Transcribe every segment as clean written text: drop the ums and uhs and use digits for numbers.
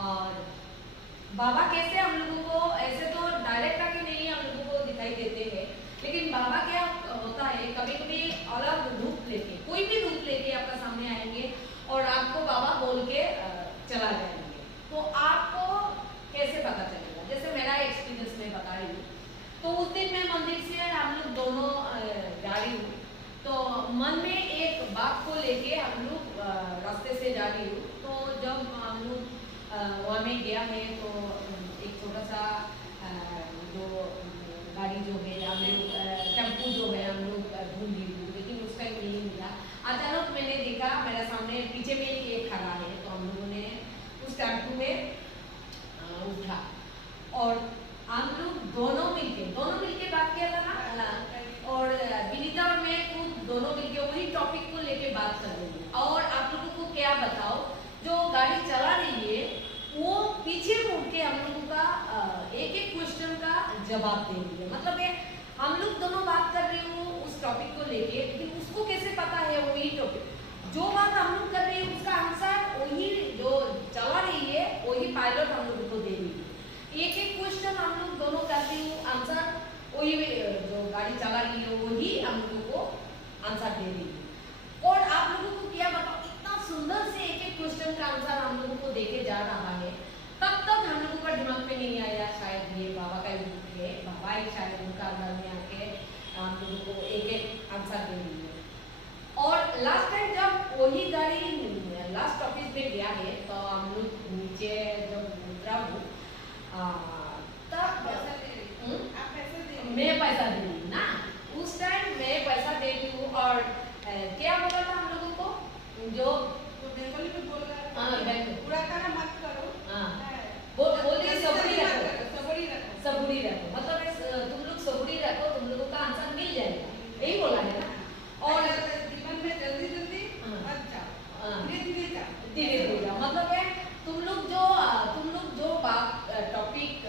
और बाबा कैसे हम लोगों को ऐसे तो डायरेक्ट आके नहीं हम लोगों को दिखाई देते हैं, लेकिन बाबा क्या होता है कभी कभी अलग रूप लेके, कोई भी रूप लेके आपका सामने आएंगे और आपको बाबा बोल के चला जाएंगे। तो आपको कैसे पता चलेगा? जैसे मेरा एक्सपीरियंस में बता रही हूँ। तो उस दिन मैं मंदिर से हम लोग दोनों जा रही हूँ, तो मन में एक बात को लेके हम लोग रास्ते से जा रही हूँ। तो जब हम लोग वहाँ में गया है तो एक छोटा सा जो गाड़ी जो है हम लोग टेम्पू जो है हम लोग ढूंढ ली, लेकिन उस टाइम नहीं मिला। अचानक मैंने देखा मेरा सामने पीछे में एक खड़ा है, तो हम लोगों ने उस टेम्पू में उठा और हम लोग दोनों मिलके बात किया था ना, और विनीता और मैं खुद दोनों मिलके वही टॉपिक को लेके बात कर रही हूँ। और आप लोगों को क्या बताओ, जो गाड़ी चला रही है वो पीछे मुड़ के हम लोगों का एक एक क्वेश्चन का जवाब दे रही है। मतलब ये हम लोग दोनों बात कर रहे हो उस टॉपिक को लेके, लेकिन उसको कैसे पता है वही टॉपिक जो बात हम लोग कर रहे हैं उसका आंसर वही जो चला रही है वही पायलट हम लोगों को दे रही है। एक एक क्वेश्चन हम लोग दोनों करते हैं, आंसर वही जो गाड़ी चला रही है वही हम लोगों को आंसर दे रही है। और आप लोगों को क्या बताओ, इतना सुंदर से एक एक क्वेश्चन का आंसर हम लोगों को देके जा रहा है। तब तक हम लोगों का दिमाग में नहीं आया शायद ये बाबा का रूप है, बाबा ही शायद उनका अंदर में आके हम लोगों को एक एक आंसर दे रही है। और लास्ट टाइम जब वही गाड़ी लास्ट ऑफिस में गया है तो हम लोग नीचे जब उतरा हूँ तब मैं पैसा दे रही हूँ ना, उस टाइम मैं पैसा दे रही हूँ। और क्या बोला था हम लोगों को, जो बंगाली में बोल रहा है पूरा खाना मत करो, बोल रही सबूरी रखो, मतलब तुम लोग सबूरी रखो, तुम लोगों का आंसर मिल जाएगा, यही बोला है ना। और जीवन में जल्दी जल्दी मत जाओ, धीरे धीरे जाओ। मतलब है तुम लोग जो बात टॉपिक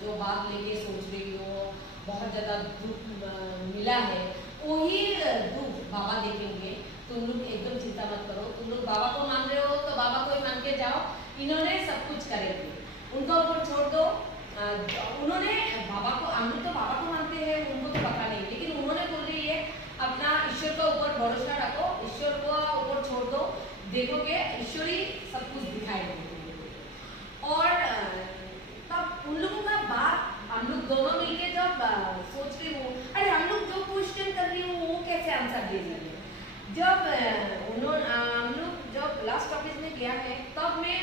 जो बात लेके सोच रही हो, बहुत ज़्यादा दुख मिला है, वही दुख बाबा देखेंगे। तुम लोग एकदम चिंता मत करो, तुम लोग बाबा को मान रहे हो तो बाबा को ही मान के जाओ, इन्होंने सब कुछ करेंगे, उनको ऊपर छोड़ दो। उन्होंने बाबा को, हम लोग तो बाबा को मानते हैं, उनको तो पता नहीं, लेकिन उन्होंने बोल रही है अपना ईश्वर के ऊपर भरोसा रखो, ईश्वर को ऊपर छोड़ दो, देखोगे ईश्वर ही सब कुछ दिखाई देंगे। और तब उन लोगों का बात हम लोग दोनों मिलके जब सोच रही हूँ, अरे हम लोग जो क्वेश्चन कर रही हूँ वो कैसे आंसर दे रही है। जब हम लोग जब लास्ट ऑफिस में गया है तब मैं,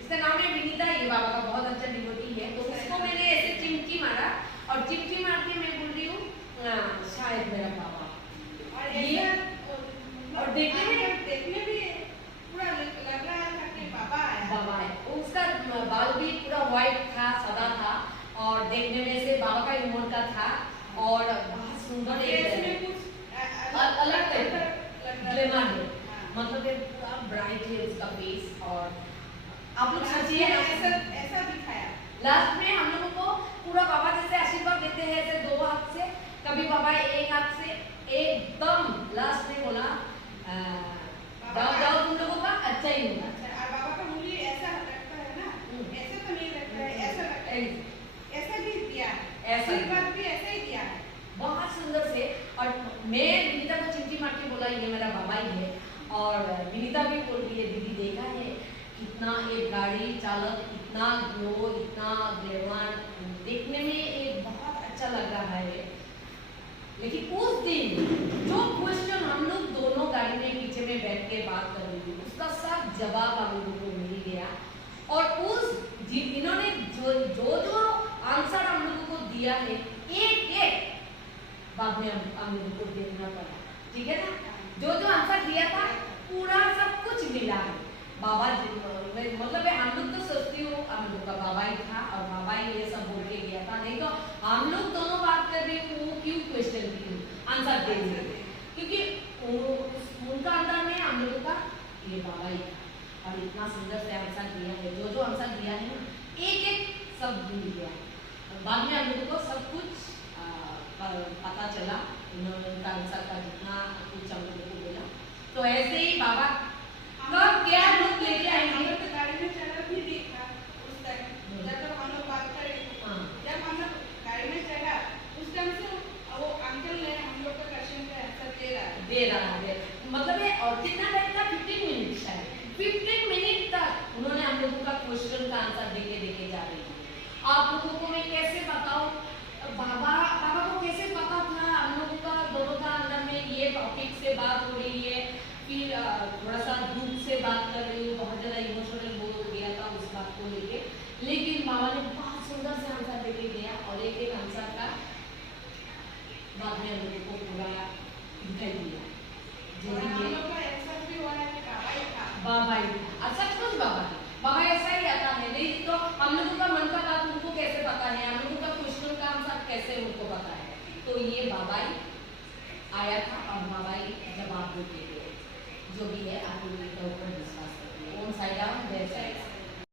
इसका नाम है विनीता, ये बाबा का बहुत अच्छा डिवोटी है, तो उसको मैंने ऐसे चिमटी मारा और चिमटी मार के मैं बोल रही हूँ शायद मेरा बाबा। और ये और देखने भी पूरा लग रहा था कि बाबा है। उसका बाल भी पूरा व्हाइट था, सादा था, और देखने में से बाबा का इमोट का था, और बहुत सुंदर अलग ग्लैमर है, मतलब पूरा ब्राइट है उसका फेस। और आप लोग सोचिए ऐसा दिखाया लास्ट में हम लोगों को पूरा बाबा जैसे आशीर्वाद देते हैं, ऐसे दो हाथ से, कभी बाबा एक हाथ से, एकदम लास्ट में बोला जाओ तुम लोगों का अच्छा ही होगा। बाबा का मुझे ऐसा लगता है ना, ऐसे तो नहीं लगता है, ऐसा लगता है, ऐसा भी दिया, आशीर्वाद भी ऐसा ही दिया है बहुत सुंदर से। और मैं विनीता को चिमटी मार के बोला ये मेरा बाबा ही है, और विनीता भी बोल रही है दीदी देखा है कितना एक गाड़ी चालक, इतना ग्लो, इतना ग्लैमर, देखने में एक बहुत अच्छा लग रहा है। लेकिन उस दिन जो क्वेश्चन हम लोग दोनों गाड़ी में पीछे में बैठ के बात कर रही थी उसका सब जवाब हम लोगों को मिल गया। और उस इन्होंने जो आंसर हम लोगों को दिया है एक एक बाद में हम लोगों को देखना पड़ा, ठीक है ना। जो आंसर दिया था पूरा सब कुछ मिला है बाबा जी। मतलब हम लोग तो सोचती हूँ हम लोग का बाबा ही था और बाबा ही ये सब बोल के गया था, नहीं तो हम लोग दोनों बात कर रहे हैं वो क्यों क्वेश्चन की आंसर दे रहे थे, क्योंकि उनका अंदर में हम लोगों का ये बाबा ही था। और इतना सुंदर से आंसर दिया है, जो आंसर दिया है ना एक एक सब मिल गया। बाद में हम लोगों को सब कुछ पता चला, उन्होंने उनका आंसर का जितना कुछ हम लोगों को बोला। तो ऐसे ही बाबा कब क्या रूप लेके आएंगे, गाड़ी में चला भी क्वेश्चन का आंसर देके देके जा रही हूँ। आप लोगों को मैं कैसे बताऊँ, बाबा को कैसे पता था हम लोगों का दोनों का अंदर में ये टॉपिक से बात हो रही है, फिर थोड़ा सा दुख से बात कर रही हूँ, बहुत ज़्यादा इमोशनल हो गया था उस बात को लेके, लेकिन बाबा ने बहुत सुंदर से आंसर देके दिया और एक एक आंसर का बाद में हम लोगों को पूरा दिखाई दिया। बाबा ही था, सचमुच बाबा ऐसा ही आता है। नहीं तो हम लोगों का मन का बात उनको कैसे पता है, हम लोगों का क्वेश्चन का आंसर कैसे उनको पता है। तो ये बाबा ही आया था और बाबा ही जवाब देते थे। जो भी है आप लोग इसके ऊपर विश्वास करिए। ओम साई राम, जय साई राम।